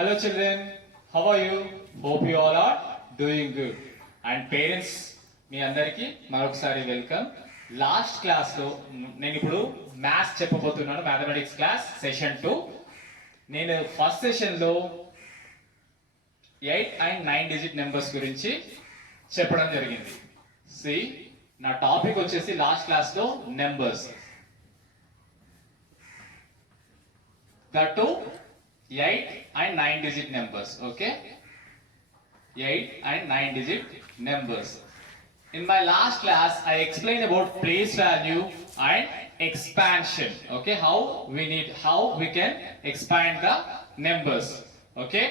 Hello children, how are you? Hope you all are doing good. And parents, మీ అందరికీ మరొకసారి welcome. Last క్లాస్లో నేను ఇప్పుడు మ్యాథ్స్ చెప్పబోతున్నాను, మ్యాథమెటిక్స్ క్లాస్ సెషన్ 2. నేను ఫస్ట్ సెషన్లో 8 అండ్ 9 డిజిట్ నెంబర్స్ గురించి చెప్పడం జరిగింది. సి నా టాపిక్ వచ్చేసి లాస్ట్ క్లాస్లో numbers. That too 8 and 9 digit numbers. Okay, 8 and 9 digit numbers. In my last class I explained about place value and expansion. Okay, how we can expand the numbers. Okay,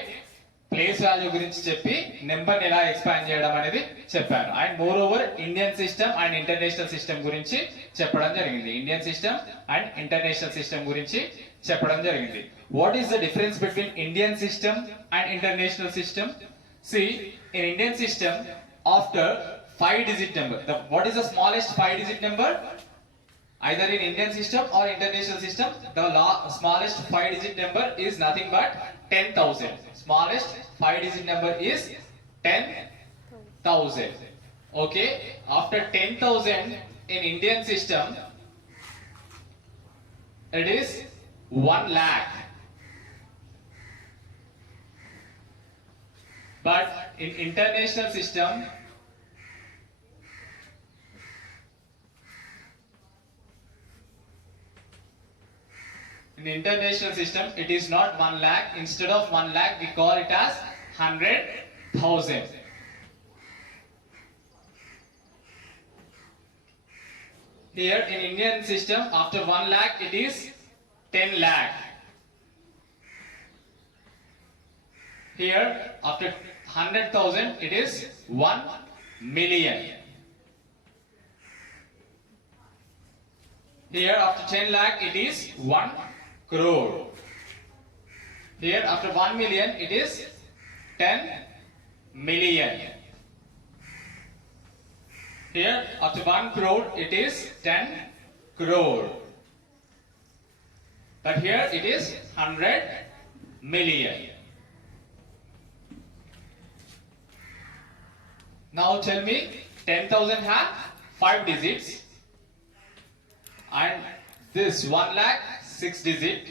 place value గురించి చెప్పి number ఎలా expand చేయడం అనేది చెప్పాను. And moreover Indian system and international system గురించి చెప్పడం జరిగింది. Indian system and international system గురించి చెప్పడం జరిగింది. What is the difference between Indian system and international system? See in Indian system after 5 digit number, what is the smallest 5 digit number? Either in Indian system or international system, the smallest 5 digit number is nothing but 10,000. Smallest 5 digit number is 10,000. Okay, after 10,000 in Indian system it is 1 lakh. But in international system it is not 1 lakh. Instead of 1 lakh we call it as 100,000. Here in Indian system after 1 lakh it is 10 lakh. Here after 100,000 it is 1 million. Here after 10 lakh it is 1 crore. Here after 1 million it is 10 million. Here after 1 crore it is 10 crore. But here it is 100 million. Now tell me, 10,000 have 5 digits and this 1 lakh 6 digit,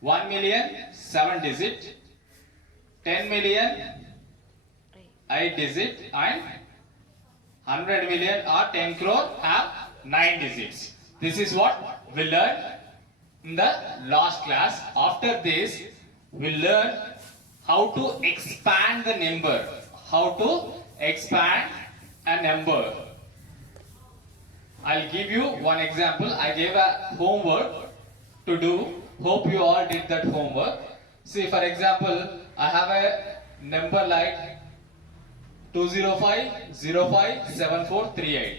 1 million 7 digit, 10 million 8 digit and 100 million or 10 crore have 9 digits. This is what we learned in the last class. After this we learn how to expand the number. How to expand a number. I'll give you one example. I gave a homework to do. Hope you all did that homework. See, for example, I have a number like 205057438.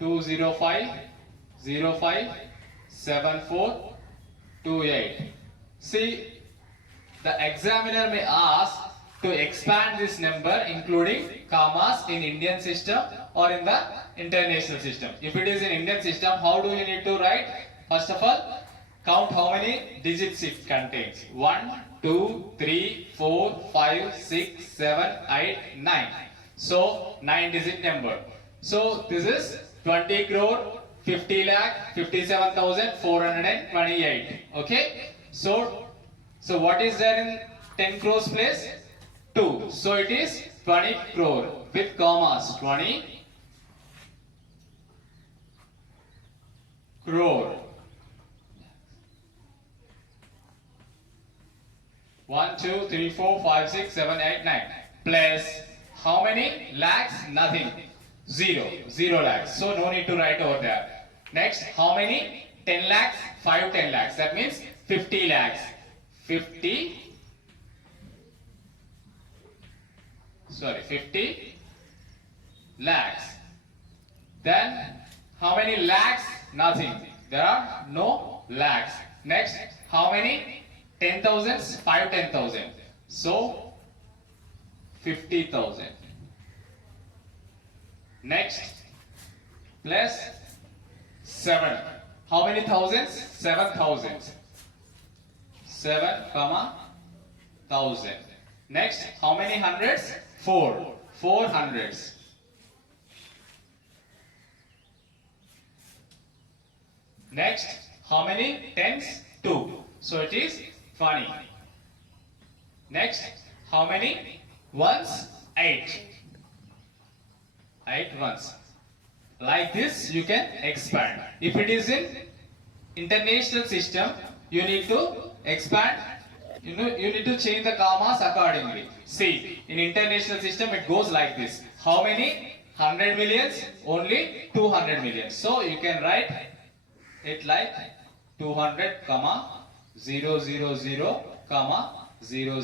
205057428. See, the examiner may ask to expand this number including commas in Indian system or in the international system. If it is in Indian system, how do you need to write? First of all, count how many digits it contains. 1, 2, 3, 4, 5, 6, 7, 8, 9. So 9 digit number. So this is 20 crore 50 lakh 57,428. Okay. So what is there in 10 crores place? 2. So it is 20 crore with commas. 20 crore. 1, 2, 3, 4, 5, 6, 7, 8, 9. Plus how many lakhs? Nothing. 0 lakhs. So no need to write over there. Next, how many? 10 lakhs, 5 10 lakhs. That means 50 lakhs. 50 lakhs. Then how many lakhs? Nothing. There are no lakhs. Next, how many? 10,000s, 5 10,000. So 50,000. Next, plus 7. How many thousands? 7 thousands. 7, thousand. Next, how many hundreds? 4. 4 hundreds. Next, how many tens? 2. So it is 20. Next, how many ones? 8. 8 ones. Like this, you can expand. If it is in international system, you need to expand. You need to change the commas accordingly. See, in international system, it goes like this. How many 100 millions? Only 200 millions. So you can write it like 200 comma 000 comma 000.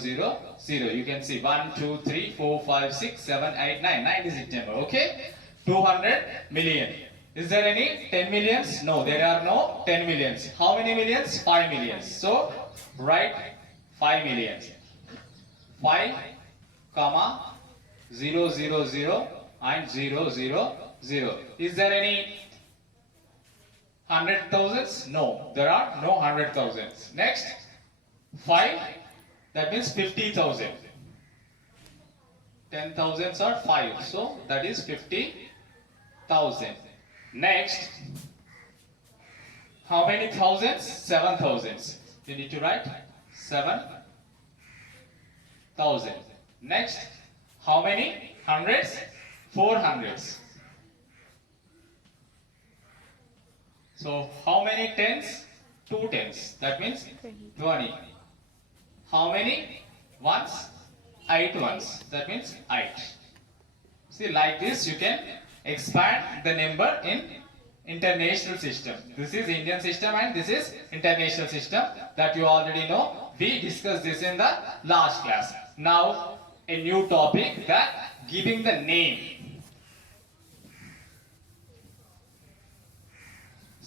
You can see 1 2 3 4 5 6 7 8 9 9 digit number. Okay, 200 million. Is there any 10 millions? No, there are no 10 millions. How many millions? 5 millions. So write 5 millions. 5 comma 000 and 000. Is there any 100,000s? No, there are no 100,000s. Next, 5, that means 50,000. 10,000s are 5, so that is 50,000. Next, how many thousands? 7,000s. You need to write 7,000. Next, how many hundreds? 4 hundreds. So how many tens? 2 tens. That means 20. How many ones? 8 ones. That means 8. See, like this you can expand the number in international system. This is Indian system and this is international system that you already know. We discussed this in the last class. Now a new topic, that giving the name.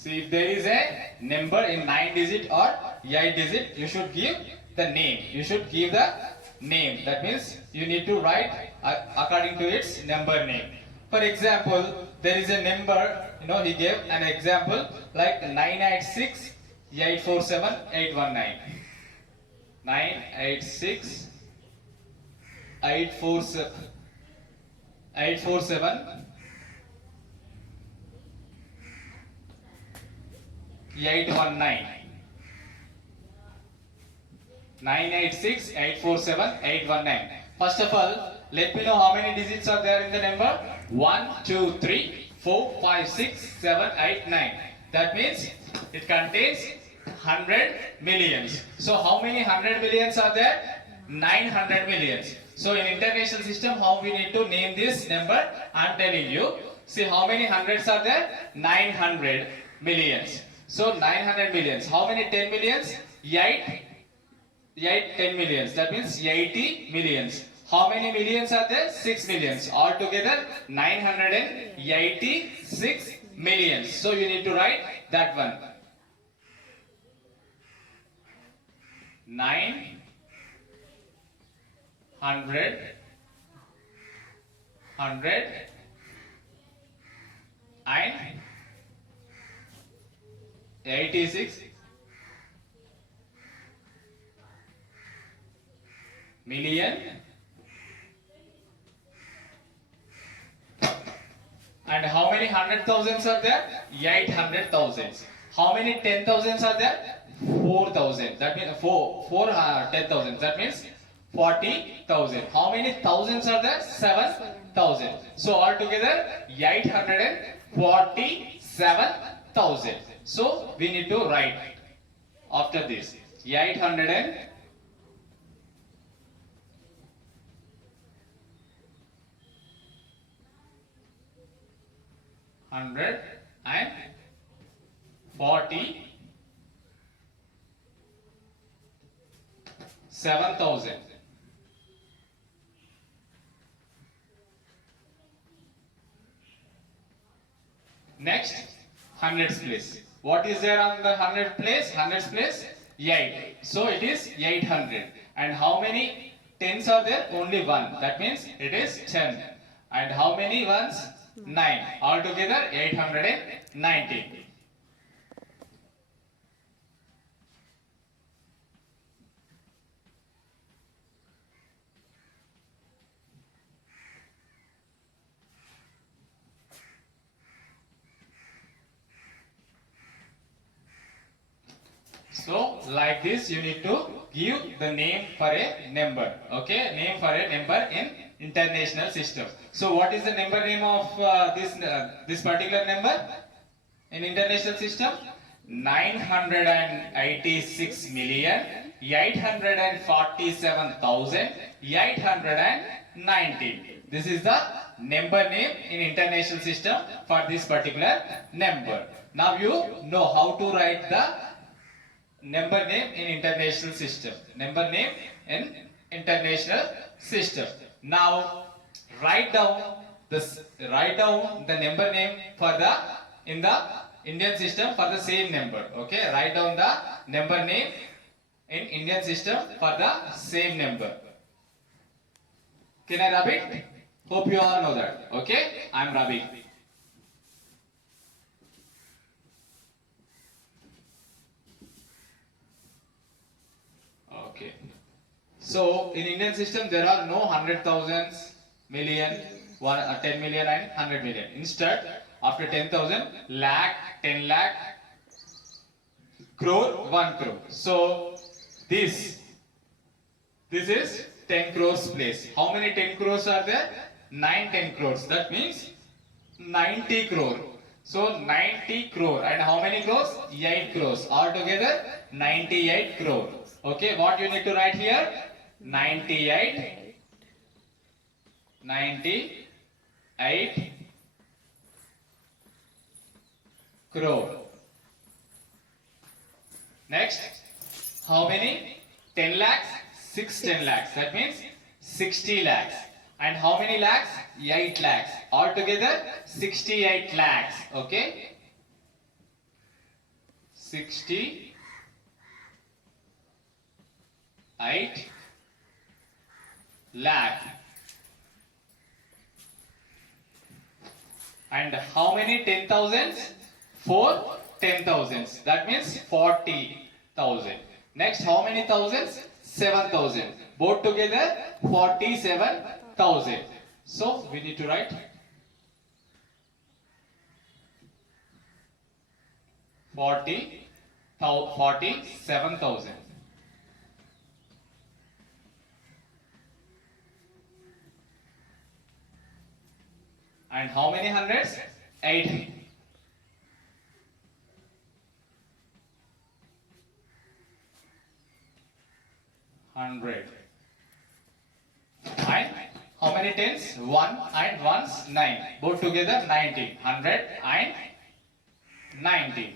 See, if there is a number in 9 digit or 8 digit, you should give the name. You should give the name. That means you need to write according to its number name. For example, there is a number, he gave an example like 986 847 819. 986 847 847 819. 986 847 819. First of all, let me know how many digits are there in the number. 1 2 3 4 5 6 7 8 9. That means it contains 100 millions. So how many 100 millions are there? 900 millions. So in international system, how we need to name this number? I am telling you. See, how many hundreds are there? 900 millions. So 900 millions. How many 10 millions? 8 10 millions. That means 80 millions. How many millions are there? 6 millions. Altogether 986 millions. So you need to write that one. 900 100 and 86 million. And how many 100,000s are there? 800,000s. How many 10,000s are there? 4,000. That means 10,000. That means 40,000. How many thousands are there? 7,000. So altogether 847,000. So we need to write after this 800 and 47,000. Next, hundreds place. What is there on the hundred place? Hundreds place 8. So it is 800. And how many tens are there? Only one. That means it is 10. And how many ones? 9. Altogether 890. like this, you need to give the name for a number. Okay, name for a number in international system. So what is the number name of this particular number in international system? 986,847,819. This is the number name in international system for this particular number. Now you know how to write the number name in international system. Number name in international system. Now write down the number name for the in the Indian system for the same number. Okay, write down the number name in Indian system for the same number. Can I rub it? Hope you all know that. Okay, I am rubbing. Okay. So in Indian system there are no 100,000s, million, 10 million and 100 million. Instead, after 10,000, lakh, 10 lakh, crore, 1 crore. So this is 10 crores place. How many 10 crores are there? 9 10 crores. That means 90 crore. So 90 crore. And how many crores? 8 crores. Altogether 98 crore. Okay, what you need to write here? 98 crore. Next, how many? 10 lakhs, 10 lakhs. That means 60 lakhs. And how many lakhs? 8 lakhs. Altogether 68 lakhs. Okay? 68 lakh. And how many 10,000s? 4 10,000s. That means 40,000. Next, how many thousands? 7,000. Both together 47,000. So we need to write 47,000. And how many hundreds? 8. Hundred. And how many tens? 1 and 1's 9. Both together 19. 100 and 19.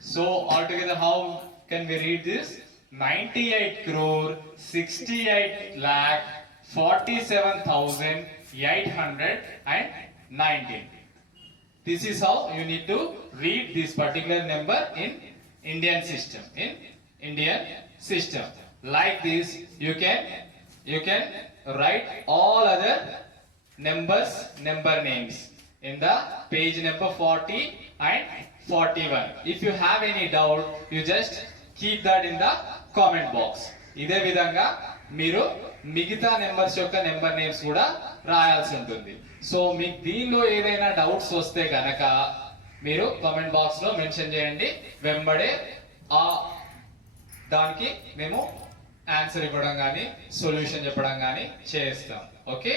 So altogether how can we read this? 98 crore 68 lakh 47,819. This is how you need to read this particular number in Indian system. In Indian system, like this, you can write all other numbers, number names in the page number 40 and 41. If you have any doubt, you just keep that in the comment box. ఇదే విధంగా మీరు మిగతా numbers యొక్క number names కూడా రాయాల్సి ఉంటుంది. So మీకు దీనిలో ఏదైనా డౌట్స్ వస్తే గనక మీరు కామెంట్ బాక్స్ లో మెన్షన్ చేయండి. వెంబడే ఆ దానికి మేము ఆన్సర్ ఇవ్వడం కానీ సొల్యూషన్ చెప్పడం కానీ చేస్తాం. Okay,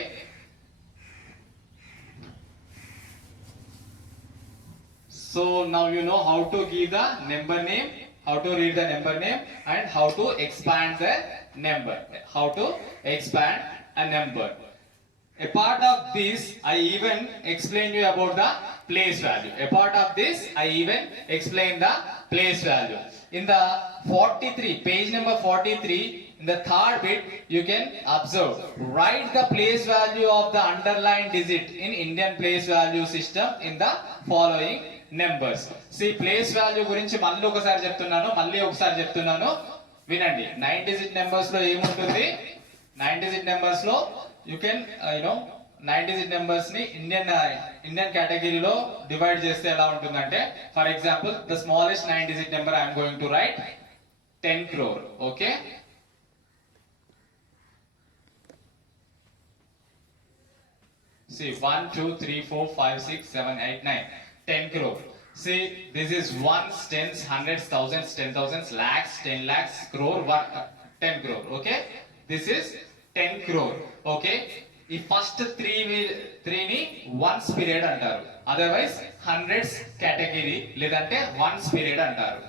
so now you know how to give the number name, how to read the number name, and how to expand the number, how to expand a number. A part of this, I even explained you about the place value. A part of this, I even explained the place value. In the 43, page number 43, in the third bit, you can observe, write the place value of the underlined digit in Indian place value system in the following numbers. See, place value గురించి మళ్ళీ ఒకసారి చెప్తున్నాను, వినండి. 9 digit numbers లో ఏముంటుంది? 9 digit numbers లో you can 9 digit numbers ని Indian కేటగిరీలో డివైడ్ చేస్తే ఎలా ఉంటుందంటే, for example the smallest 9 digit number I am going to write 10 crore. Okay, see 1 2 3 4 5 6 7 8 9 10 crore. See, this is ones, tens, hundreds, thousands, 10,000s, lakhs, 10 lakhs, crore, 10 crore. Okay, this is 10 crore. Okay, ఈ first త్రీని once period అంటారు, otherwise hundreds category లేదంటే once period అంటారు.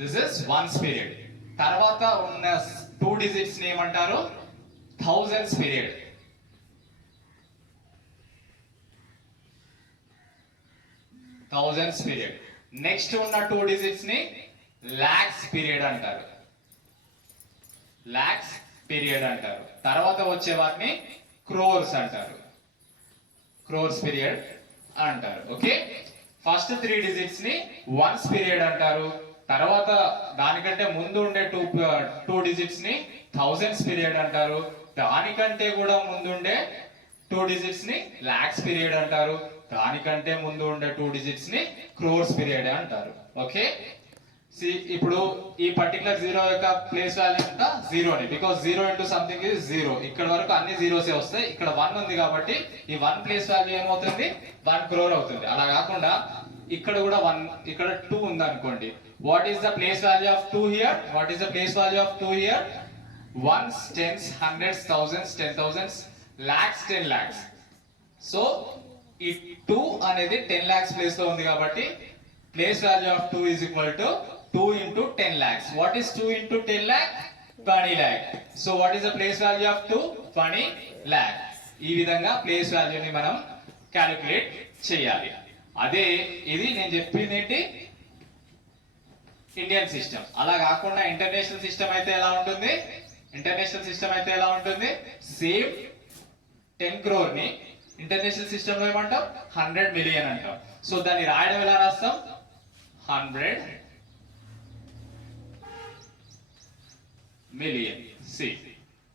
This is once period. తర్వాత ఉన్న 2 digits ని ఏమంటారు? Thousands period. Thousands period. Next ఉన్న 2 డిజిట్స్ ని లాక్స్ పీరియడ్ అంటారు. లాక్స్ పీరియడ్ అంటారు. తర్వాత వచ్చే వాటిని క్రోర్స్ అంటారు. క్రోర్స్ పీరియడ్ అంటారు. ఓకే, ఫస్ట్ 3 డిజిట్స్ ని వన్స్ పీరియడ్ అంటారు. తర్వాత దానికంటే ముందు ఉండే టూ డిజిట్స్ ని థౌజండ్స్ పీరియడ్ అంటారు. దానికంటే కూడా ముందు ఉండే 2 డిజిట్స్ ని లాక్స్ పీరియడ్ అంటారు. దానికంటే ముందు ఉండే 2 డిజిట్స్ ని క్రోర్స్ పీరియడ్ అంటారు. ఓకే, ఇప్పుడు ఈ పర్టికులర్ జీరో యొక్క ప్లేస్ వాల్యూ ఎంత? జీరో ని, because zero into something is zero. ఇక్కడ వరకు అన్ని జీరోసే వస్తాయి. ఇక్కడ 1 ఉంది కాబట్టి ఈ 1 ప్లేస్ వాల్యూ ఏమవుతుంది? 1 crore అవుతుంది. అలా కాకుండా ఇక్కడ కూడా 1, ఇక్కడ 2 ఉంది అనుకోండి. What is the place value of 2 here? What is the place value of 2 here? Ones, tens, hundreds, thousands, 10,000s, lakhs, 10 lakhs. So ఈ 2 అనేది 10 lakhs ప్లేస్ లో ఉంది కాబట్టి place value of 2 is equal to 2 into 10 lakhs. What is 2 into 10 lakh? 20 lakh. So what is the place value of 2? 20 lakh. ఈ విధంగా place వాల్యూని మనం calculate చేయాలి. అదే ఇది నేను చెప్పింది ఏంటి? Indian system. అలా కాకుండా ఇంటర్నేషనల్ సిస్టమ్ అయితే ఎలా ఉంటుంది? ఇంటర్నేషనల్ సిస్టమ్ అయితే ఎలా ఉంటుంది? సేమ్ 10 crore ని ఇంటర్నేషనల్ సిస్టమ్ లో ఏమంటాం? 100 million అంటాం. సో దాన్ని రాయడం ఎలా రాస్తాం? 100 million. See,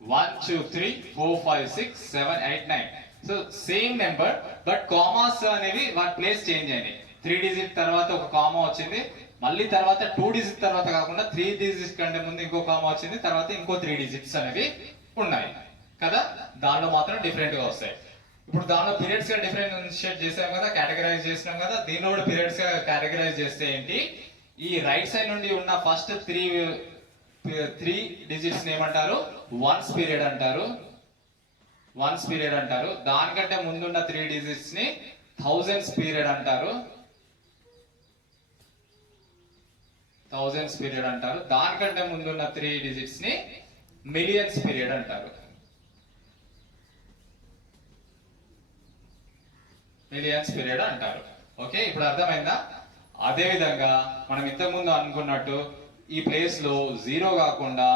1, 2, 3, 4, 5, 6, 7, 8, 9. So same number, but commas అనేవి వాటి ప్లేస్ చేంజ్ అయినాయి. 3 డిజిట్ తర్వాత ఒక కామా వచ్చింది, మళ్ళీ తర్వాత 2 డిజిట్ తర్వాత కాకుండా 3 డిజిట్ కంటే ముందు ఇంకో కామా వచ్చింది, తర్వాత ఇంకో 3 డిజిట్స్ అనేవి ఉన్నాయి కదా. దానిలో మాత్రం డిఫరెంట్ గా వస్తాయి. ఇప్పుడు దానిలో పీరియడ్స్ గా డిఫరెన్షియేట్ చేసాం కదా, కేటగరైజ్ చేసినాం కదా. దీనిలో కూడా పీరియడ్స్ గా కేటగరైజ్ చేస్తే ఏంటి? ఈ రైట్ సైడ్ నుండి ఉన్న ఫస్ట్ 3 డిజిట్స్ ఏమంటారు? వన్స్ పీరియడ్ అంటారు. వన్స్ పీరియడ్ అంటారు. దానికంటే ముందున్న 3 డిజిట్స్ ని థౌజండ్స్ పీరియడ్ అంటారు. థౌజండ్స్ పీరియడ్ అంటారు. దానికంటే ముందున్న 3 డిజిట్స్ ని మిలియన్స్ పీరియడ్ అంటారు. మిలియన్స్ పీరియడ్ అంటారు. ఓకే, ఇప్పుడు అర్థమైందా? అదే విధంగా మనం ఇంతకు ముందు అనుకున్నట్టు ఈ ప్లేస్ లో 0 కాకుండా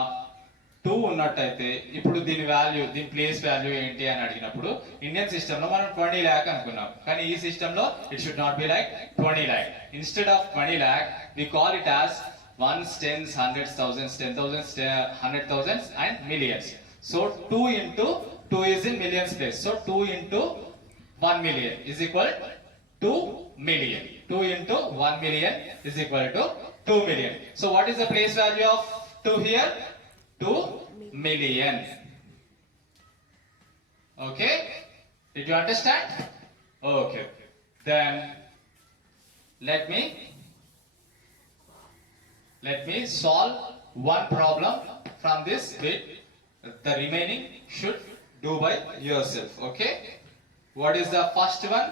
2 ఉన్నట్టయితే ఇప్పుడు దీని వాల్యూ, దీని ప్లేస్ వాల్యూ ఏంటి అని అడిగినప్పుడు ఇండియన్ సిస్టమ్ లో మనం 20 lakh అనుకున్నాం. కానీ ఈ సిస్టమ్ లో it should not be like 20 lakh. Instead of 20 lakh we call it as ones, tens, hundreds, thousands, 10,000s, 100,000s and millions. So 2 into 2 is in millions place. So 2 into 1 million is equal to 2 million. 2 into 1 million is equal to 2 million. So what is the place value of 2 here? 2 million. Okay, did you understand? Okay, then let me solve one problem from this bit. The remaining should do by yourself. Okay, what is the first one?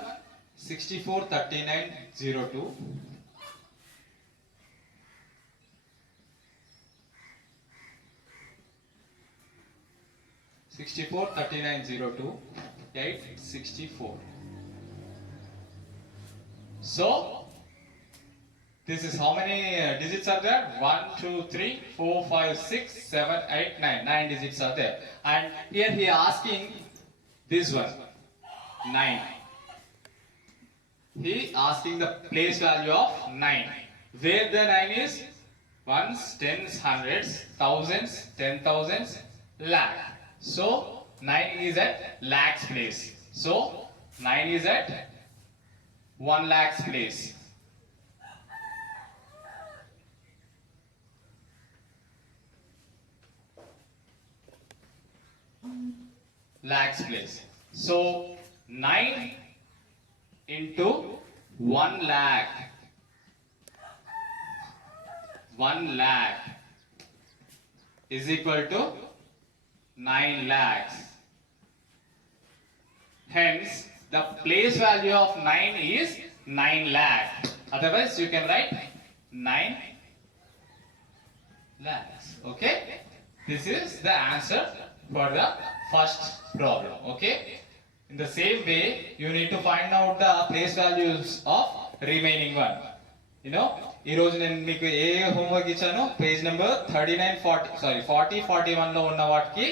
643902. 643902 864. So this is how many digits are there? 1, 2, 3, 4, 5, 6, 7, 8, 9. 9 digits are there. And here he is asking this one, 9. He asking the place value of 9. Where the 9 is? Ones, tens, hundreds, thousands, 10,000s, lakh. So 9 is at lakhs place. So 9 is at 1 lakhs place. lakhs place. So 9 into 1 lakh. 1 lakh is equal to 9 lakhs. Hence, the place value of 9 is 9 lakh. Otherwise, you can write 9 lakhs. Okay? This is the answer for the first problem. Okay? In the same way, you need to find out the place values of remaining one. You know, ఈ రోజు నేను మీకు ఏ homework ఇచ్చాను, page number 41 లో ఉన్న వాటికి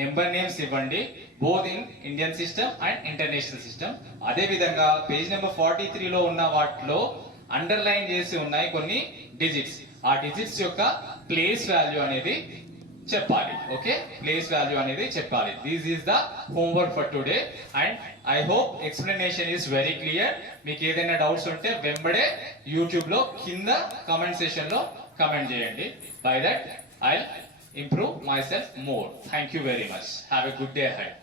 number names ఇవ్వండి, both in Indian system and international system. అదే విధంగా పేజ్ నెంబర్ 43 లో ఉన్న వాటిలో అండర్లైన్ చేసి ఉన్నాయి కొన్ని డిజిట్స్. ఆ డిజిట్స్ యొక్క ప్లేస్ వాల్యూ అనేది చెప్పాలి. ఓకే, ప్లేస్ వాల్యూ అనేది చెప్పాలి. This is the homework for today and I hope explanation is very clear. మీకు ఏదైనా డౌట్స్ ఉంటే వెంబడే యూట్యూబ్ లో కింద కమెంట్ సెషన్ లో కమెంట్ చేయండి. By that I improve my self more. Thank you very much. Have a good day ahead.